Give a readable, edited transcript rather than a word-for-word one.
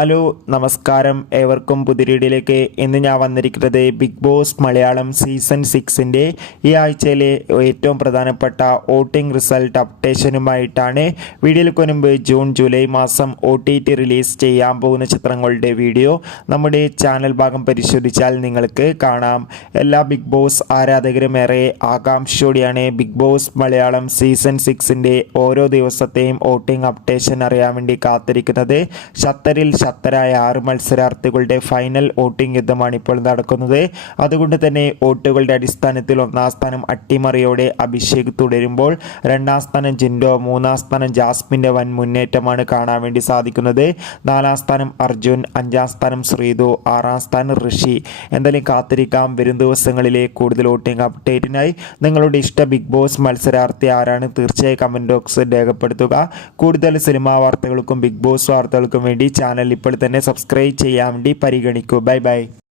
Hello നമസ്കാരം, ഏവർക്കും പുതിരീടിലേക്ക്. ഇന്ന് ഞാൻ വന്നിരിക്കുന്നത് ബിഗ് ബോസ് മലയാളം സീസൺ 6ൻ്റെ ഈ ആഴ്ചയിലെ ഏറ്റവും പ്രധാനപ്പെട്ട വോട്ടിംഗ് റിസൾട്ട് അപ്ഡേഷനുമായിട്ടാണ്. വീഡിയോയിലേക്ക് മുൻപ് ജൂലൈ മാസം OTT റിലീസ് ചെയ്യാൻ പോകുന്ന ചിത്രങ്ങളുടെ വീഡിയോ നമ്മുടെ ചാനൽ ഭാഗം പരിശോധിച്ചാൽ നിങ്ങൾക്ക് കാണാം. എല്ലാ ബിഗ് ബോസ് ആരാധകരും ഏറെ ആകാംക്ഷയോടെയാണ് ബിഗ് ബോസ് മലയാളം സീസൺ 6ൻ്റെ ഓരോ ദിവസത്തെയും വോട്ടിംഗ് അപ്ഡേഷൻ അറിയാൻ വേണ്ടി കാത്തിരിക്കുന്നത്. ശക്തരായ 6 മത്സരാർത്ഥികളുടെ ഫൈനൽ വോട്ടിംഗ് യുദ്ധമാണ് ഇപ്പോൾ നടക്കുന്നത്. അതുകൊണ്ട് തന്നെ വോട്ടുകളുടെ അടിസ്ഥാനത്തിൽ 1ാം സ്ഥാനം അട്ടിമറിയോടെ അഭിഷേക് തുടരുമ്പോൾ 2ാം സ്ഥാനം ജിൻഡോ, 3ാം സ്ഥാനം ജാസ്മിൻ്റെ വൻ മുന്നേറ്റമാണ് കാണാൻ വേണ്ടി സാധിക്കുന്നത്. 4ാം സ്ഥാനം അർജുൻ, 5ാം സ്ഥാനം ശ്രീതു, 6ാം സ്ഥാനം ഋഷി. എന്തായാലും കാത്തിരിക്കാം വരും ദിവസങ്ങളിലെ കൂടുതൽ വോട്ടിംഗ് അപ്ഡേറ്റിനായി. നിങ്ങളുടെ ഇഷ്ട ബിഗ് ബോസ് മത്സരാർത്ഥി ആരാണ്? തീർച്ചയായും കമൻറ്റ് ബോക്സിൽ രേഖപ്പെടുത്തുക. കൂടുതൽ സിനിമാ വാർത്തകൾക്കും ബിഗ് ബോസ് വാർത്തകൾക്കും വേണ്ടി ചാനൽ ഇപ്പോൾ തന്നെ സബ്സ്ക്രൈബ് ചെയ്യാൻ വേണ്ടി പരിഗണിക്കൂ. ബൈ.